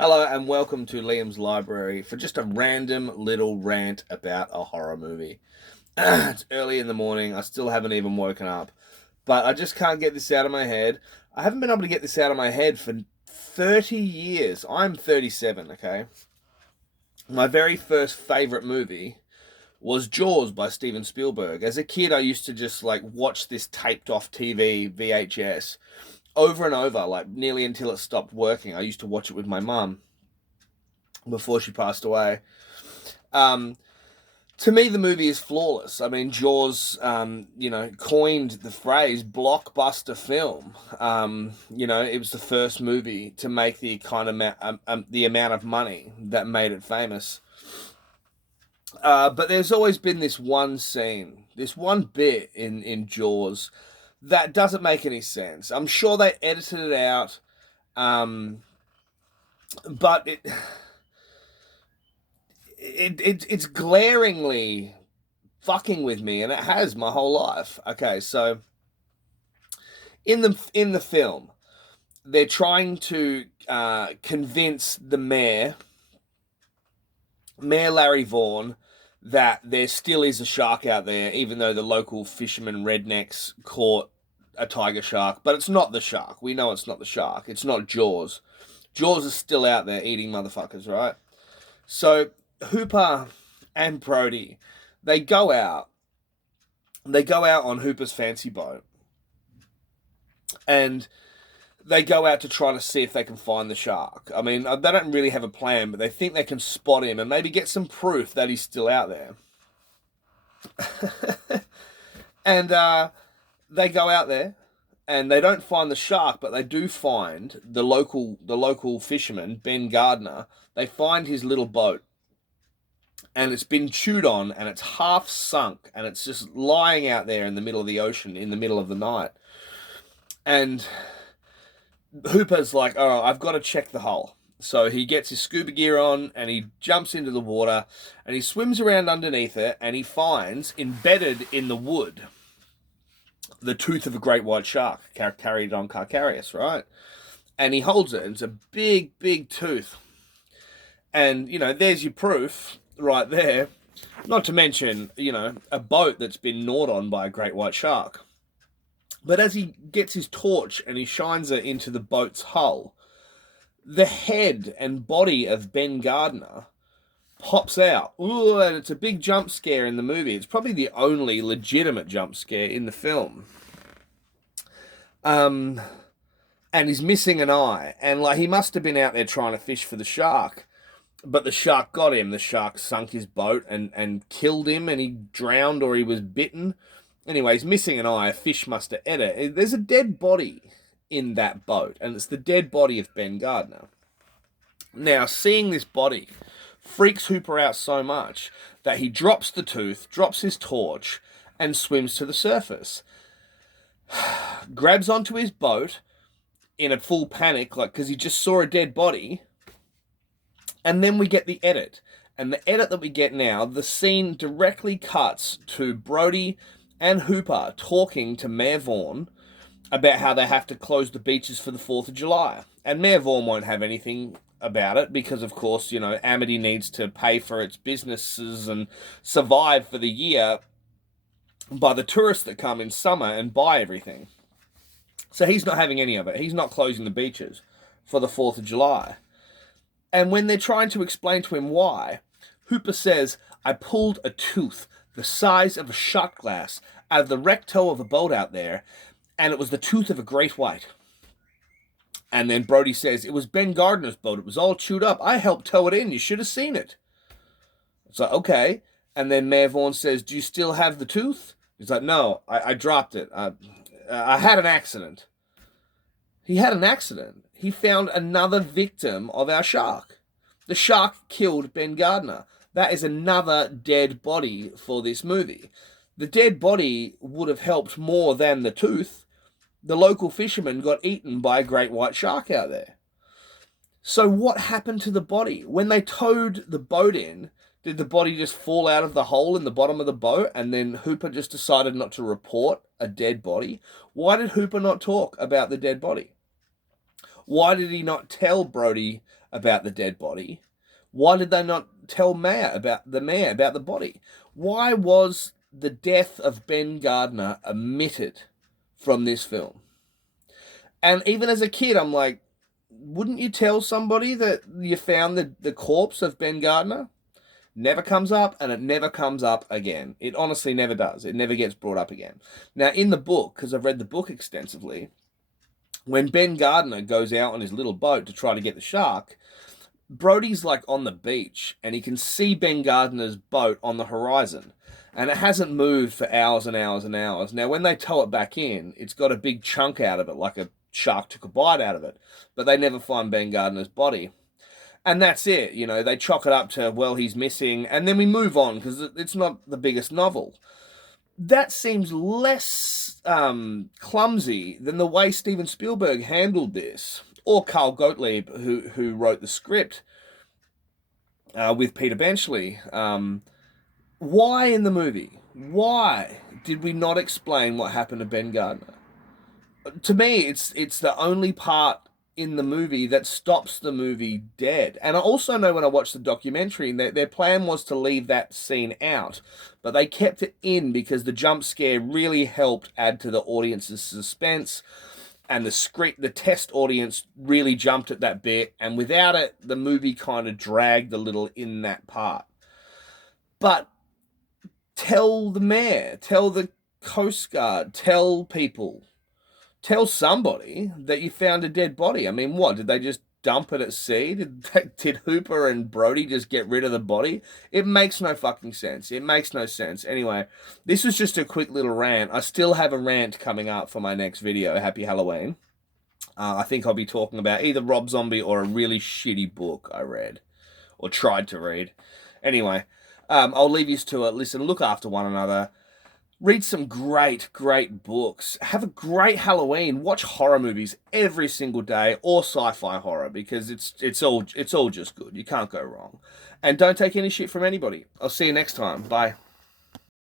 Hello and welcome to Liam's Library for just a random little rant about a horror movie. It's early in the morning, I still haven't even woken up, but I just can't get this out of my head. I haven't been able to get this out of my head for 30 years. I'm 37, okay? My very first favorite movie was Jaws by Steven Spielberg. As a kid, I used to just like watch this taped off TV VHS over and over, like nearly until it stopped working. I used to watch it with my mum before she passed away. Um, to me, the movie is flawless. I mean, Jaws, coined the phrase blockbuster film. It was the first movie to make the amount of money that made it famous. But there's always been this one scene, this one bit in Jaws that doesn't make any sense. I'm sure they edited it out, um, but it's glaringly fucking with me, and it has my whole life. Okay, so in the film, they're trying to convince the Mayor Larry Vaughn, that there still is a shark out there, even though the local fishermen rednecks caught a tiger shark. But it's not the shark. We know it's not the shark. It's not Jaws. Jaws is still out there eating motherfuckers, right? So Hooper and Brody, they go out. They go out on Hooper's fancy boat, and they go out to try to see if they can find the shark. I mean, they don't really have a plan, but they think they can spot him and maybe get some proof that he's still out there. And they go out there and they don't find the shark, but they do find the local fisherman, Ben Gardner. They find his little boat, and it's been chewed on and it's half sunk and it's just lying out there in the middle of the ocean in the middle of the night. And Hooper's like, all right, I've got to check the hull. So he gets his scuba gear on and he jumps into the water and he swims around underneath it, and he finds embedded in the wood the tooth of a great white shark carried on Carcarius, right? And he holds it, and it's a big, big tooth. And, there's your proof right there. Not to mention, a boat that's been gnawed on by a great white shark. But as he gets his torch and he shines it into the boat's hull, the head and body of Ben Gardner pops out. Ooh, and it's a big jump scare in the movie. It's probably the only legitimate jump scare in the film. And he's missing an eye. And like, he must have been out there trying to fish for the shark. But the shark got him. The shark sunk his boat and killed him, and he drowned or he was bitten. Anyway, he's missing an eye. A fish must have ate it. There's a dead body in that boat, and it's the dead body of Ben Gardner. Now, seeing this body freaks Hooper out so much that he drops the tooth, drops his torch, and swims to the surface. Grabs onto his boat in a full panic, like, because he just saw a dead body. And then we get the edit. And the edit that we get now, the scene directly cuts to Brody and Hooper talking to Mayor Vaughn about how they have to close the beaches for the 4th of July. And Mayor Vaughn won't have anything about it because, of course, Amity needs to pay for its businesses and survive for the year by the tourists that come in summer and buy everything. So he's not having any of it. He's not closing the beaches for the 4th of July. And when they're trying to explain to him why, Hooper says, I pulled a tooth the size of a shot glass out of the wreck toe of a boat out there, and it was the tooth of a great white. And then Brody says, it was Ben Gardner's boat. It was all chewed up. I helped tow it in. You should have seen it. It's like, okay. And then Mayor Vaughn says, do you still have the tooth? He's like, no, I dropped it. I had an accident. He had an accident. He found another victim of our shark. The shark killed Ben Gardner. That is another dead body for this movie. The dead body would have helped more than the tooth. The local fisherman got eaten by a great white shark out there. So what happened to the body? When they towed the boat in, did the body just fall out of the hole in the bottom of the boat, and then Hooper just decided not to report a dead body? Why did Hooper not talk about the dead body? Why did he not tell Brody about the dead body? Why did they not tell mayor about the body? Why was the death of Ben Gardner omitted from this film? And even as a kid, I'm like, wouldn't you tell somebody that you found the corpse of Ben Gardner? Never comes up, and it never comes up again. It honestly never does. It never gets brought up again. Now, in the book, because I've read the book extensively, when Ben Gardner goes out on his little boat to try to get the shark, Brody's like on the beach, and he can see Ben Gardner's boat on the horizon. And it hasn't moved for hours and hours and hours. Now, when they tow it back in, it's got a big chunk out of it, like a shark took a bite out of it. But they never find Ben Gardner's body. And that's it. You know, they chalk it up to, well, he's missing. And then we move on because it's not the biggest novel. That seems less clumsy than the way Steven Spielberg handled this. Or Carl Gottlieb, who wrote the script with Peter Benchley. Why in the movie? Why did we not explain what happened to Ben Gardner? To me, it's the only part in the movie that stops the movie dead. And I also know when I watched the documentary, their plan was to leave that scene out, but they kept it in because the jump scare really helped add to the audience's suspense, and the test audience really jumped at that bit, and without it, the movie kind of dragged a little in that part. But tell the mayor, tell the Coast Guard, tell people. Tell somebody that you found a dead body. I mean, what? Did they just dump it at sea? Did Hooper and Brody just get rid of the body? It makes no fucking sense. It makes no sense. Anyway, this was just a quick little rant. I still have a rant coming up for my next video. Happy Halloween. I think I'll be talking about either Rob Zombie or a really shitty book I read or tried to read. Anyway, I'll leave you to it. Listen, look after one another. Read some great, great books. Have a great Halloween. Watch horror movies every single day, or sci-fi horror, because it's all just good. You can't go wrong. And don't take any shit from anybody. I'll see you next time. Bye.